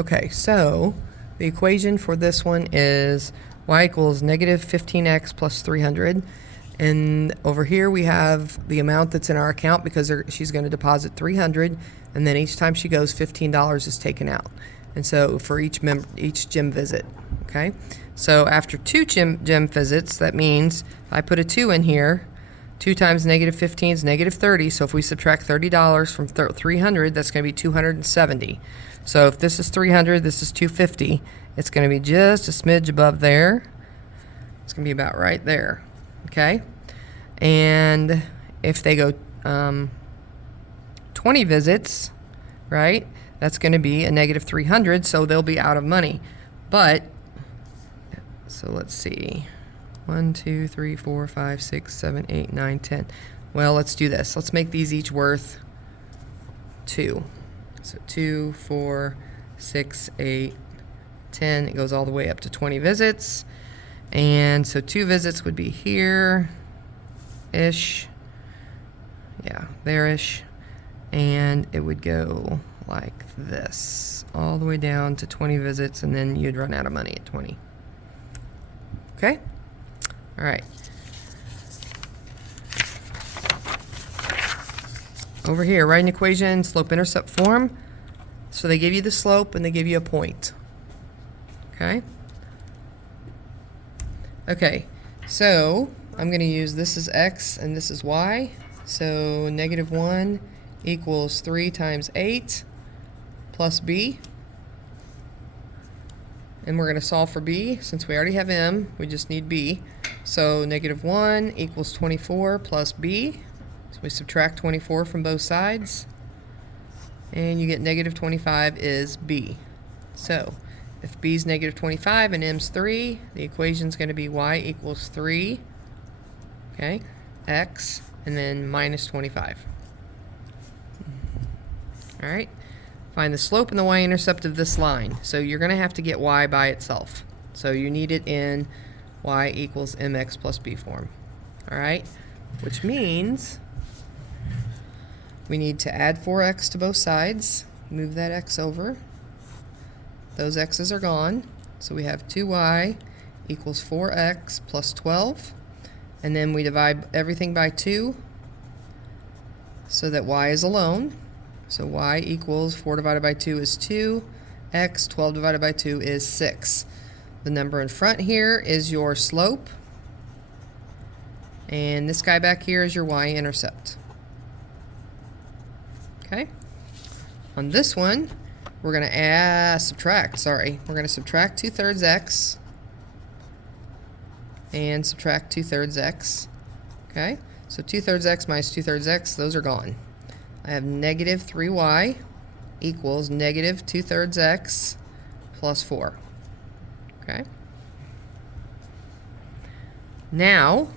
Okay, so the equation for this one is y equals negative 15x plus 300. And over here we have the amount that's in our account because she's going to deposit 300, and then each time she goes, $15 is taken out. And so for each gym visit, okay? So after 2 gym visits, that means I put a 2 in here. 2 times negative 15 is negative 30. So if we subtract $30 from 300, that's going to be 270. So if this is 300, this is 250. It's going to be just a smidge above there. It's going to be about right there. Okay? And if they go 20 visits, right, that's going to be a negative 300, so they'll be out of money. But, so let's see. 1, 2, 3, 4, 5, 6, 7, 8, 9, 10. Well, let's do this. Let's make these each worth 2. So 2, 4, 6, 8, 10. It goes all the way up to 20 visits. And so 2 visits would be here-ish. Yeah, there-ish. And it would go like this, all the way down to 20 visits, and then you'd run out of money at 20. Okay? All right. Over here, write an equation, slope-intercept form. So they give you the slope and they give you a point. Okay? Okay, so I'm going to use this is x and this is y. So negative 1 equals 3 times 8 plus b. And we're going to solve for b. Since we already have m, we just need b. So negative 1 equals 24 plus b. So we subtract 24 from both sides. And you get negative 25 is b. So if b is negative 25 and m's 3, the equation is going to be y equals 3, okay, x, and then minus 25. All right, find the slope and the y-intercept of this line. So you're going to have to get y by itself. So you need it in y equals mx plus b form. All right, which means we need to add 4x to both sides, move that x over. Those x's are gone, so we have 2y equals 4x plus 12, and then we divide everything by 2 so that y is alone. So y equals 4 divided by 2 is 2, x 12 divided by 2 is 6. The number in front here is your slope, and this guy back here is your y-intercept. Okay? On this one, we're going to subtract 2/3 x and subtract 2/3 x. Okay, so 2/3 x minus 2/3 x, those are gone. I have negative 3y equals negative 2/3 x plus 4. Okay. Now,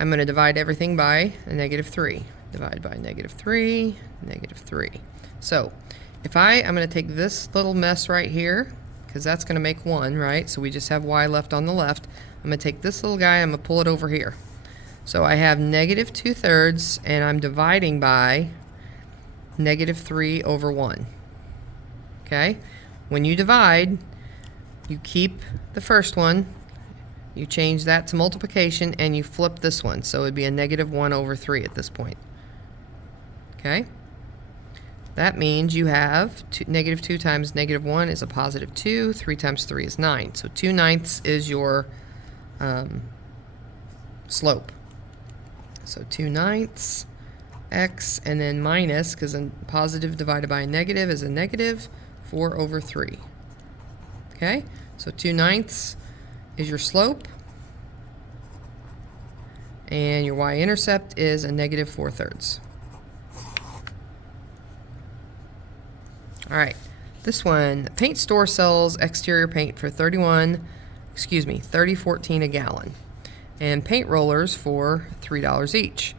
I'm going to divide everything by a negative 3. Divide by negative 3, negative 3. So, if I'm going to take this little mess right here, because that's going to make 1, right? So we just have y left on the left. I'm going to take this little guy, I'm going to pull it over here. So I have negative 2/3, and I'm dividing by negative 3 over 1. Okay? When you divide, you keep the first one, you change that to multiplication, and you flip this one. So it would be a negative 1 over 3 at this point. Okay? That means you have negative 2 times negative 1 is a positive 2. 3 times 3 is 9. So 2/9 is your slope. So 2/9 x, and then minus, because a positive divided by a negative is a negative, 4 over 3. Okay? So 2/9 is your slope. And your y-intercept is a negative 4/3. All right, this one, the paint store sells exterior paint for $30.14 a gallon, and paint rollers for $3 each.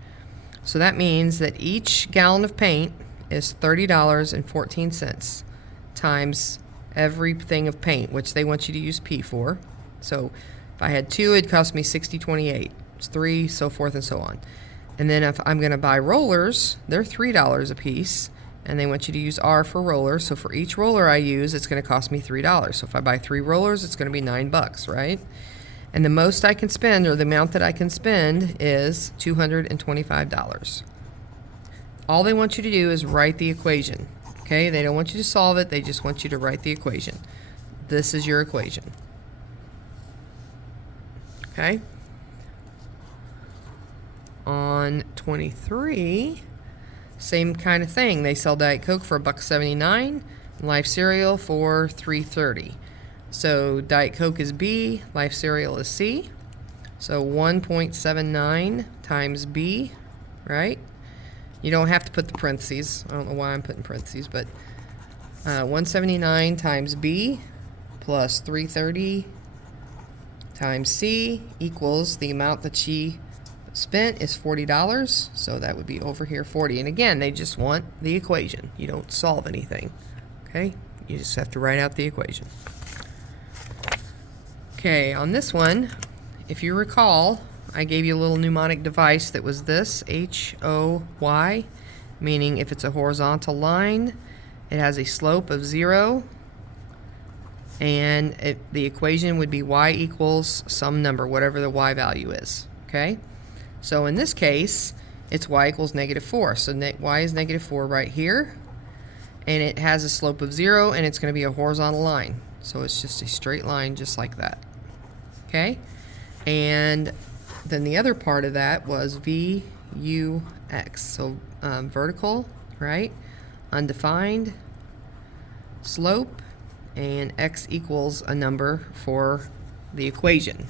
So that means that each gallon of paint is $30.14 times everything of paint, which they want you to use P for. So if I had 2, it'd cost me $60.28. It's 3, so forth and so on. And then if I'm going to buy rollers, they're $3 a piece. and they want you to use R for roller. So for each roller I use, it's going to cost me $3. So if I buy 3 rollers, it's going to be $9, right? And the most I can spend, or the amount that I can spend, is $225. All they want you to do is write the equation. Okay, they don't want you to solve it, they just want you to write the equation. This is your equation. Okay? On 23, same kind of thing. They sell Diet Coke for $1.79, Life Cereal for $3.30. So Diet Coke is B, Life Cereal is C. So 1.79 times B, right? You don't have to put the parentheses. I don't know why I'm putting parentheses, but 179 times B plus 330 times C equals the amount that she spent is $40. So that would be over here 40. And again, they just want the equation. You don't solve anything. Okay? You just have to write out the equation. Okay, on this one, if you recall, I gave you a little mnemonic device that was this, HOY, meaning if it's a horizontal line, it has a slope of 0, and the equation would be y equals some number, whatever the y value is, okay? So in this case, it's y equals -4, so y is -4 right here, and it has a slope of 0, and it's going to be a horizontal line, so it's just a straight line just like that, okay? And then the other part of that was VUX, so vertical, right, undefined, slope, and x equals a number for the equation.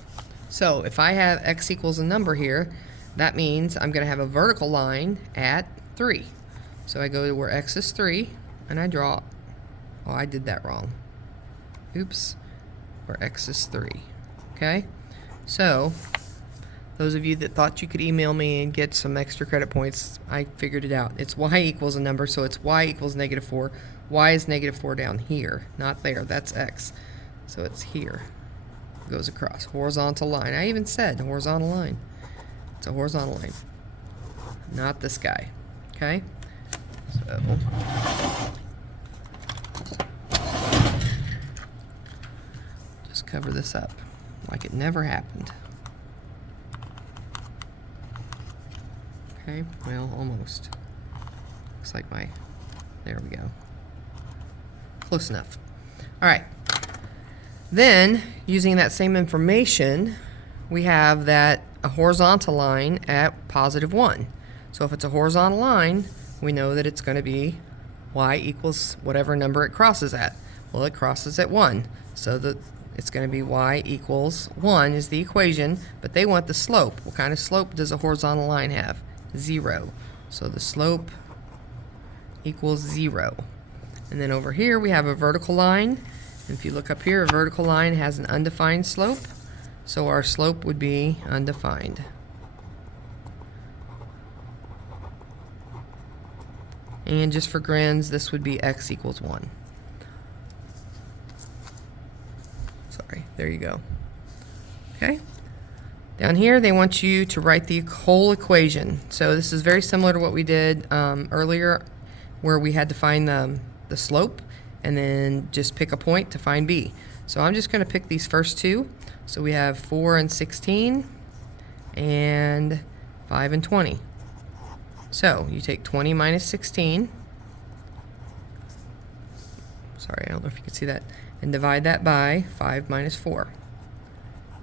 So if I have x equals a number here, that means I'm going to have a vertical line at 3. So I go to where x is 3, and I draw, oh, I did that wrong. Oops, where x is 3, okay? So those of you that thought you could email me and get some extra credit points, I figured it out. It's y equals a number, so it's y equals -4. Y is -4 down here, not there. That's x. So it's here. It goes across. Horizontal line. I even said horizontal line. It's a horizontal line. Not this guy. Okay? So just cover this up like it never happened. Okay, well, almost. Looks like there we go. Close enough. All right. Then, using that same information, we have that a horizontal line at +1. So if it's a horizontal line, we know that it's going to be y equals whatever number it crosses at. Well, it crosses at 1. So that it's going to be y equals 1 is the equation, but they want the slope. What kind of slope does a horizontal line have? 0. So the slope equals 0. And then over here we have a vertical line. And if you look up here, a vertical line has an undefined slope. So our slope would be undefined. And just for grins, this would be x equals 1. Sorry, there you go. Okay. Down here, they want you to write the whole equation. So this is very similar to what we did earlier, where we had to find the slope and then just pick a point to find b. So I'm just going to pick these first two. So we have 4 and 16 and 5 and 20. So you take 20 minus 16. Sorry, I don't know if you can see that. And divide that by 5 minus 4.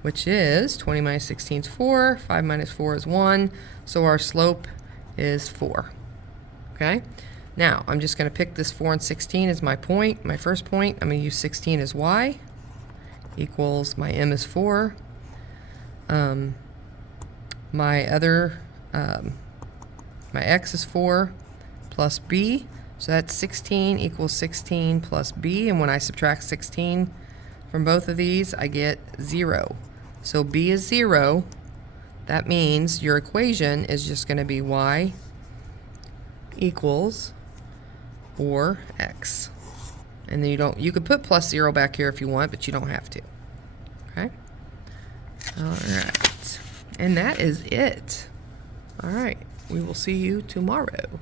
Which is 20 minus 16 is 4, 5 minus 4 is 1, so our slope is 4. Okay? Now, I'm just going to pick this 4 and 16 as my point, my first point. I'm going to use 16 as y, equals my m is 4. My x is 4 plus b, so that's 16 equals 16 plus b, and when I subtract 16 from both of these, I get 0. So b is 0. That means your equation is just going to be y equals or x. And then you could put plus 0 back here if you want, but you don't have to. Okay? All right. And that is it. All right. We will see you tomorrow.